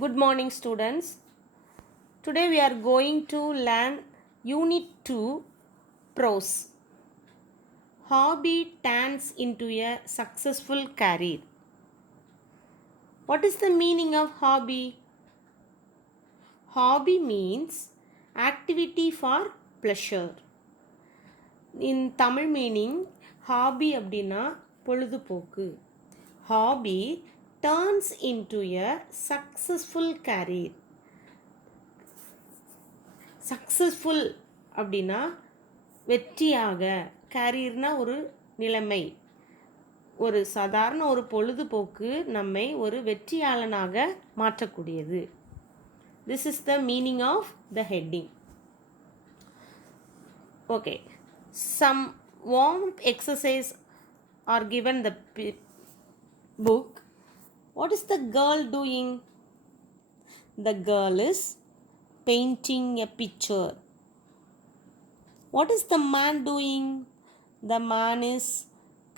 Good morning, students. Today we are going to learn Unit 2 Prose. Hobby turns into a successful career. What is the meaning of hobby? Hobby means activity for pleasure. In Tamil meaning, hobby அப்படின்னா பொழுதுபோக்கு. Hobby turns into a successful career. Successful அப்படின்னா வெற்றியாக, கேரியர்னா ஒரு நிலைமை, ஒரு சாதாரண ஒரு பொழுதுபோக்கு நம்மை ஒரு வெற்றியாளனாக மாற்றக்கூடியது. This is the meaning of the heading. Okay, some warm exercise are given the book. What is the girl doing? The girl is painting a picture. What is the man doing? The man is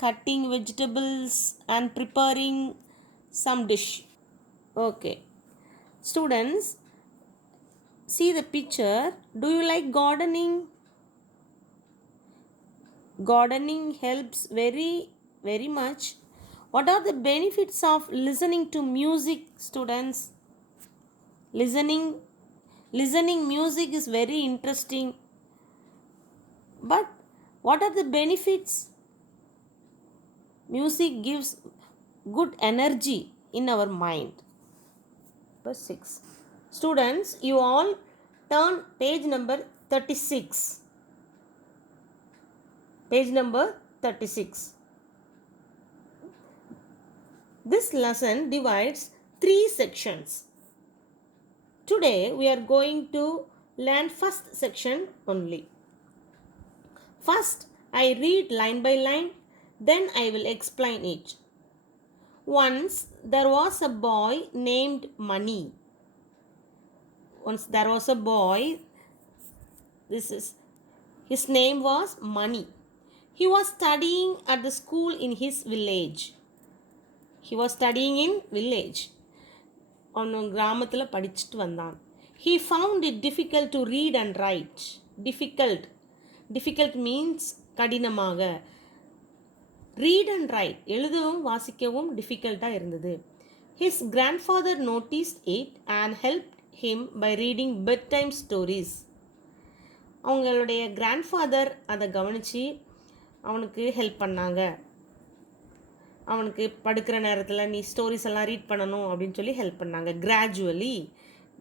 cutting vegetables and preparing some dish. Okay. Students, see the picture. Do you like gardening? Gardening helps very much. What are the benefits of listening to music, students? Listening music is very interesting. But what are the benefits? Music gives good energy in our mind. Verse 6. Students, you all turn page number 36. Page number 36. This lesson divides 3 sections. Today we are going to learn first section only. First, I read line by line, then I will explain it. Once there was a boy named Money. His name was Money. He was studying at the school in his village. அவன் கிராமத்தில் படிச்சுட்டு வந்தான். He found it difficult to read and write. Difficult means கடினமாக. Read and write, எழுதவும் வாசிக்கவும் டிஃபிகல்ட்டாக இருந்தது. His grandfather noticed it and helped him by reading bedtime stories. அவங்களுடைய கிராண்ட்ஃபாதர் அதை கவனித்து அவனுக்கு ஹெல்ப் பண்ணாங்க. அவனுக்கு படுக்கிற நேரத்தில் நீ ஸ்டோரிஸ் எல்லாம் ரீட் பண்ணணும் அப்படின்னு சொல்லி ஹெல்ப் பண்ணாங்க.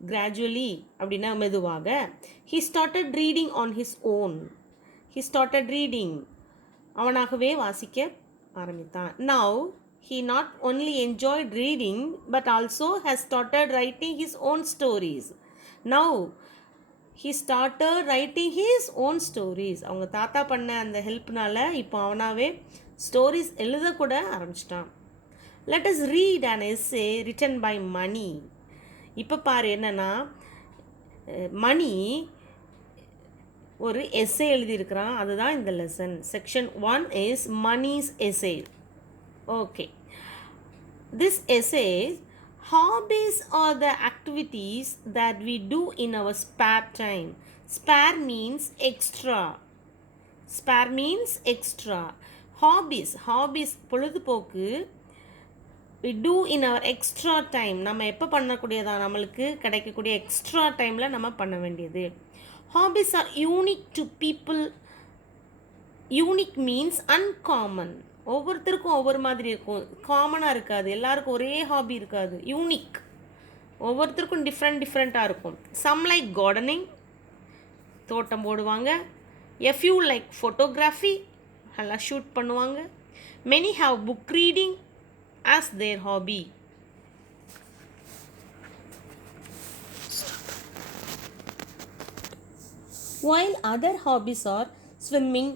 கிராஜுவலி அப்படின்னா மெதுவாக. He started reading on his own. அவனாகவே வாசிக்க ஆரம்பித்தான். Now he not only enjoyed reading but also has started writing his own stories. அவங்க தாத்தா பண்ண அந்த ஹெல்ப்னால இப்போ அவனாவே ஸ்டோரிஸ் எழுதக்கூட ஆரம்பிச்சிட்டான். Let us read an essay written by Money. இப்போ பாரு என்னன்னா, மணி ஒரு எஸ்ஸே எழுதியிருக்கிறான். அதுதான் இந்த lesson. Section 1 is Money's essay. Okay. This essay, hobbies are the activities that we do in our spare time. Spare means extra. Hobbies பொழுதுபோக்கு. We do in our extra time. நம்ம எப்போ பண்ணக்கூடியதா, நம்மளுக்கு கிடைக்கக்கூடிய எக்ஸ்ட்ரா டைமில் நம்ம பண்ண வேண்டியது. Hobbies are unique to people. Unique means uncommon. ஒவ்வொருத்தருக்கும் ஒவ்வொரு மாதிரி இருக்கும். காமனாக இருக்காது, எல்லாருக்கும் ஒரே ஹாபி இருக்காது. யூனிக், ஒவ்வொருத்தருக்கும் டிஃப்ரெண்ட்டாக இருக்கும். Some like gardening, தோட்டம் போடுவாங்க. A few like photography, நல்லா ஷூட் பண்ணுவாங்க. Many have book reading as their hobby. While other hobbies are swimming,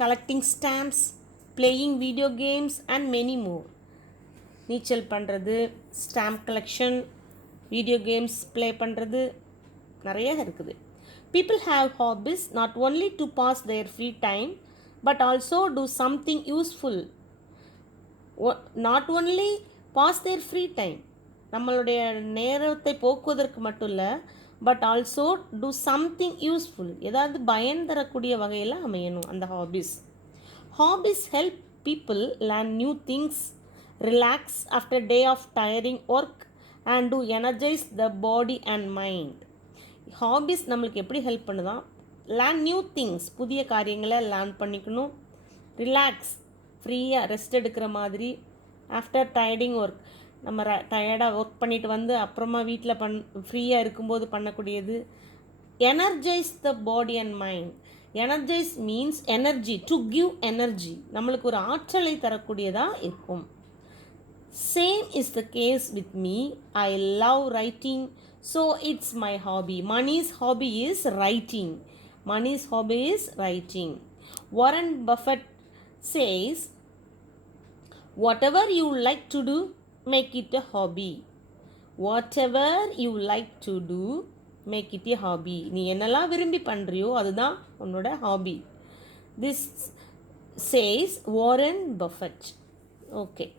collecting stamps, playing video games and many more. நீச்சல் பண்ணுறது, stamp collection, video games play பண்ணுறது, நிறைய இருக்குது. People have hobbies not only to pass their free time but also do something useful. Not only pass their free time, நம்மளுடைய நேரத்தை போக்குவதற்கு மட்டும் இல்லை, but also do something useful, ஏதாவது பயன் தரக்கூடிய வகையில் அமையணும் அந்த hobbies. Hobbies help people learn new things, relax after day of tiring work and to energize the body and mind. Hobbies நம்மளுக்கு எப்படி ஹெல்ப் பண்ணுதான்? லேர்ன் நியூ திங்ஸ், புதிய காரியங்களை லேர்ன் பண்ணிக்கணும். ரிலாக்ஸ், ஃப்ரீயாக ரெஸ்ட் எடுக்கிற மாதிரி. ஆஃப்டர் டயர்டிங் ஒர்க், நம்ம டயர்டாக ஒர்க் பண்ணிட்டு வந்து அப்புறமா வீட்டில் ஃப்ரீயாக இருக்கும்போது பண்ணக்கூடியது. Energize the body and mind. Energize means energy, to give energy, நம்மளுக்கு ஒரு ஆற்றலை தரக்கூடியதாக இருக்கும். Same is the case with me. I love writing, so it's my hobby. Money's hobby is writing. Money's hobby is writing. Warren Buffett says, whatever you like to do, make it a hobby. Whatever you like to do, make it a hobby. நீ என்னெல்லாம் விரும்பி பண்ணுறியோ அதுதான் உன்னோட hobby. This says Warren Buffett. Okay.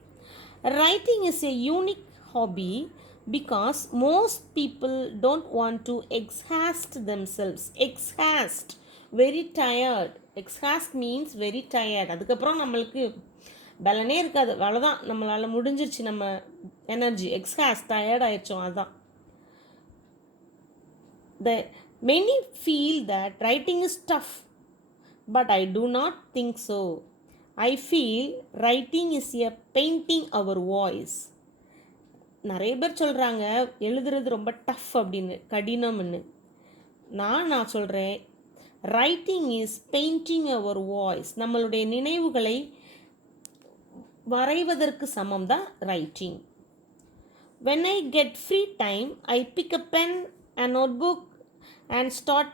Writing is a unique hobby because most people don't want to exhaust themselves. Exhaust, very tired. Exhaust means very tired. அதுக்கப்புறம் நம்மளுக்கு பலனே இருக்காது, அவ்வளோதான், நம்மளால் முடிஞ்சிருச்சு நம்ம எனர்ஜி. எக்ஸ்ஹாஸ்ட், டயர்ட் ஆயிடுச்சோம், அதுதான். The many feel that writing is tough, but I do not think so. I feel writing is a painting our voice. நிறைய பேர் சொல்கிறாங்க எழுதுறது ரொம்ப டஃப் அப்படின்னு, கடினம்னு. நான் சொல்கிறேன், writing is painting our voice. நம்மளுடைய நினைவுகளை வரைவதற்கு சமம் தான் writing. When I get free time, I pick a pen and notebook and start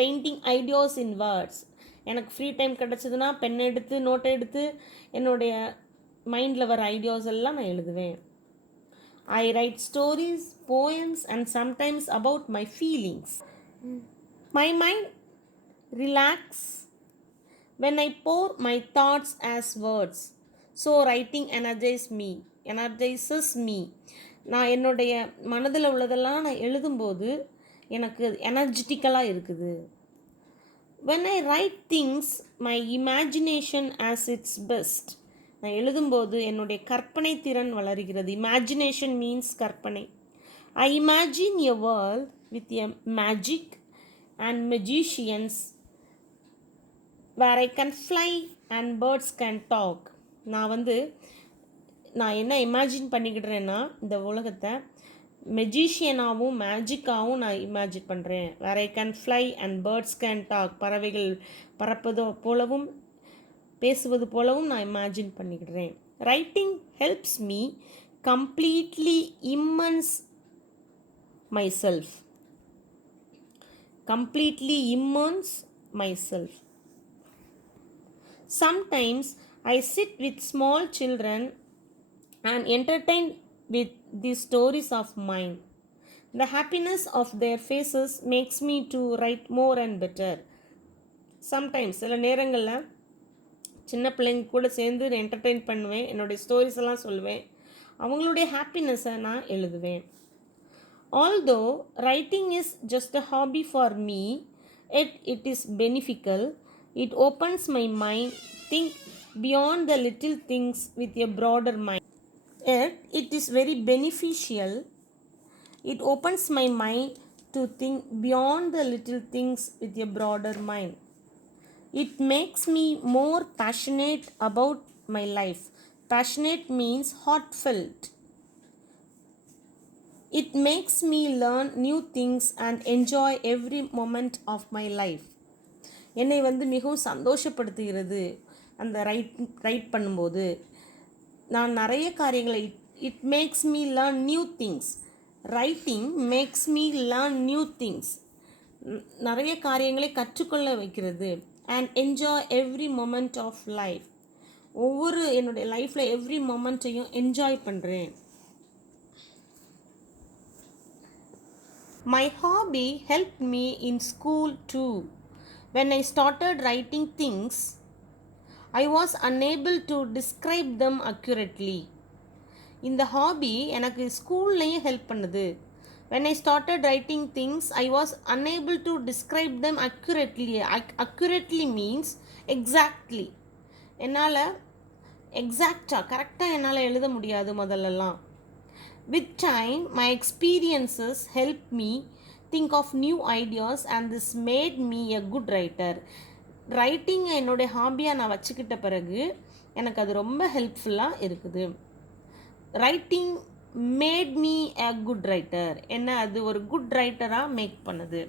painting ideas in words. எனக்கு ஃப்ரீ டைம் கிடச்சிதுன்னா பென் எடுத்து நோட்டை எடுத்து என்னுடைய மைண்டில் வர ஐடியாஸ் எல்லாம் நான் எழுதுவேன். I write stories, poems and sometimes about my feelings. My mind relaxes when I pour my thoughts as words. So writing energizes me. நான் என்னுடைய மனதில் உள்ளதெல்லாம் நான் எழுதும்போது எனக்கு எனர்ஜெட்டிக்கலாக இருக்குது. When I write things, my imagination as its best. நான் எழுதும்போது என்னுடைய கற்பனை திறன் வளர்கிறது. இமேஜினேஷன் மீன்ஸ் கற்பனை. I imagine a world with a magic and magicians where I can fly and birds can talk. நான் என்ன இமேஜின் பண்ணிக்கிடுறேன்னா, இந்த உலகத்தை மெஜிஷியனாகவும் மேஜிக்காகவும் நான் இமேஜின் பண்ணுறேன். Where I can fly and birds can talk. பறவைகள் பறப்பது போலவும் பேசுவது போலவும் நான் இமேஜின் பண்ணிக்கிறேன். Writing helps me completely immerse myself. Completely immerse myself. Sometimes I sit with small children and entertain with these stories of mine. The happiness of their faces makes me to write more and better. Sometimes சில நேரங்களில் சின்ன பிள்ளைங்க கூட சேர்ந்து என்டர்டெயின் பண்ணுவேன், என்னுடைய ஸ்டோரிஸ் எல்லாம் சொல்லுவேன், அவங்களுடைய ஹாப்பினஸை நான் எழுதுவேன். Although writing is just a hobby for me, it is beneficial. It opens my mind, think beyond the little things with a broader mind. It is very beneficial. It opens my mind to think beyond the little things with a broader mind. It makes me more passionate about my life. Passionate means heartfelt. It makes me learn new things and enjoy every moment of my life. என்னை மிகவும் சந்தோஷப்படுத்துகிறது அந்த ரைட் பண்ணும்போது. நான் நிறைய காரியங்களை, it makes me learn new things. Writing makes me learn new things. நிறைய காரியங்களை கற்றுக்கொள்ள வைக்கிறது. and enjoy every moment of life. ஒவ்வொரு என்னுடைய லைஃப்பில் எவ்ரி மொமெண்ட்டையும் என்ஜாய் பண்ணுறேன். My hobby helped me in school too. When I started writing things, I was unable to describe them accurately. இந்த ஹாபி எனக்கு ஸ்கூல்லையும் ஹெல்ப் பண்ணுது. when I started writing things I was unable to describe them accurately. Accurately means exactly. என்னால் எக்ஸாக்டாக கரெக்டாக என்னால் எழுத முடியாது முதல்லலாம். with time my experiences helped me think of new ideas and this made me a good writer. Writing என்னுடைய ஹாபியாக நான் வச்சுக்கிட்ட பிறகு எனக்கு அது ரொம்ப ஹெல்ப்ஃபுல்லாக இருக்குது. Writing made me a good writer. என்ன அது ஒரு குட் ரைட்டராக மேக் பண்ணுது.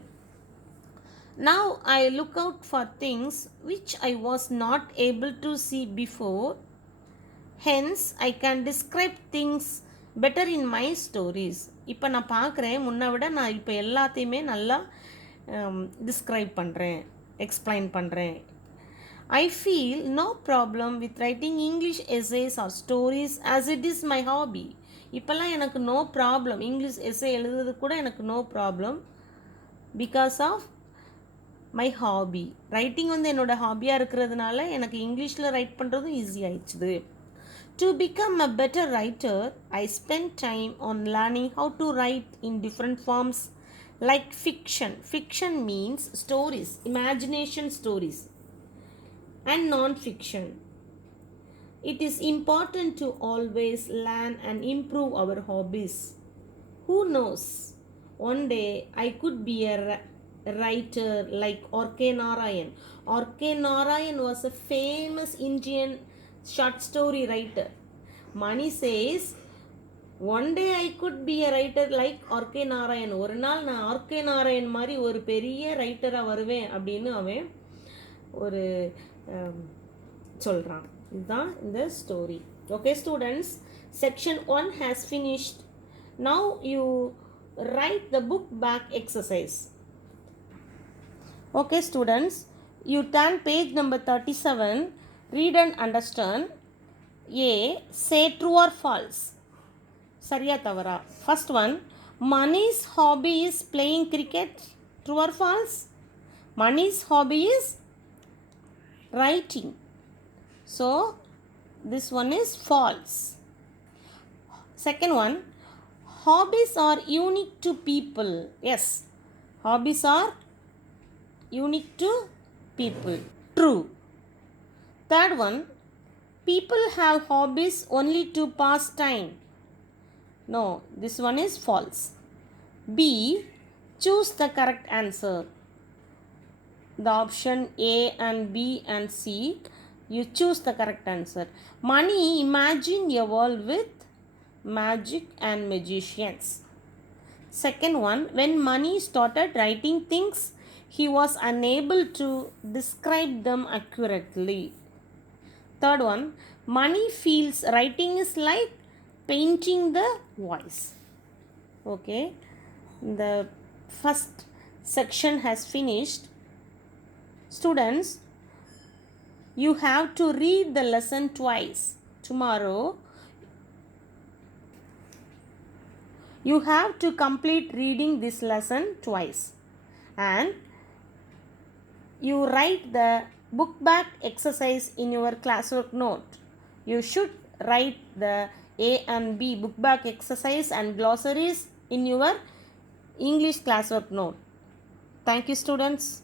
Now I look out for things which I was not able to see before. Hence I can describe things better in my stories. இப்போ நான் பார்க்குறேன், முன்னை விட நான் இப்போ எல்லாத்தையுமே நல்லா டிஸ்கிரைப் பண்ணுறேன், எக்ஸ்பிளைன் பண்ணுறேன். I feel no problem with writing English essays or stories as it is my hobby. இப்போல்லாம் எனக்கு நோ ப்ராப்ளம், இங்கிலீஷ் எஸ்ஸே எழுதுறது கூட எனக்கு no problem because of my hobby. Writing வந்து என்னோடய ஹாபியாக இருக்கிறதுனால எனக்கு இங்கிலீஷில் ரைட் பண்ணுறதும் ஈஸி ஆயிடுச்சுது. To become a better writer, I spent time on learning how to write in different forms like fiction. Fiction means stories, imagination stories, and non-fiction. It is important to always learn and improve our hobbies. Who knows? One day I could be a writer like R.K. Narayan. R.K. Narayan was a famous Indian short story writer. Mani says, one day I could be a writer like R.K. Narayan. ஒரு நாள் நான் R.K. Narayan மாதிரி ஒரு பெரிய ரைட்டராக வருவேன் அப்படின்னு அவன் ஒரு சொல்கிறான். இதுதான் இந்த story. Okay students, section 1 has finished. Now you write the book back exercise. Okay students, you turn page number 37. Read and understand. A. Say true or false. சரியா தவறா? First one, Mani's hobby is playing cricket. True or false? Mani's hobby is writing. So this one is false. Second one, hobbies are unique to people. Yes, hobbies are unique to people. True. Third one, people have hobbies only to pass time. No, this one is false. B. Choose the correct answer. The option A and B and C, you choose the correct answer. Mani imagine a world with magic and magicians. Second one, when Mani started writing things, he was unable to describe them accurately. Third one, Mani feels writing is like painting the voice. Okay, the first section has finished. Students, you have to read the lesson twice. Tomorrow you have to complete reading this lesson twice, and you write the book back exercise in your classwork note. You should write the A and B book back exercise and glossaries in your English classwork note. Thank you students.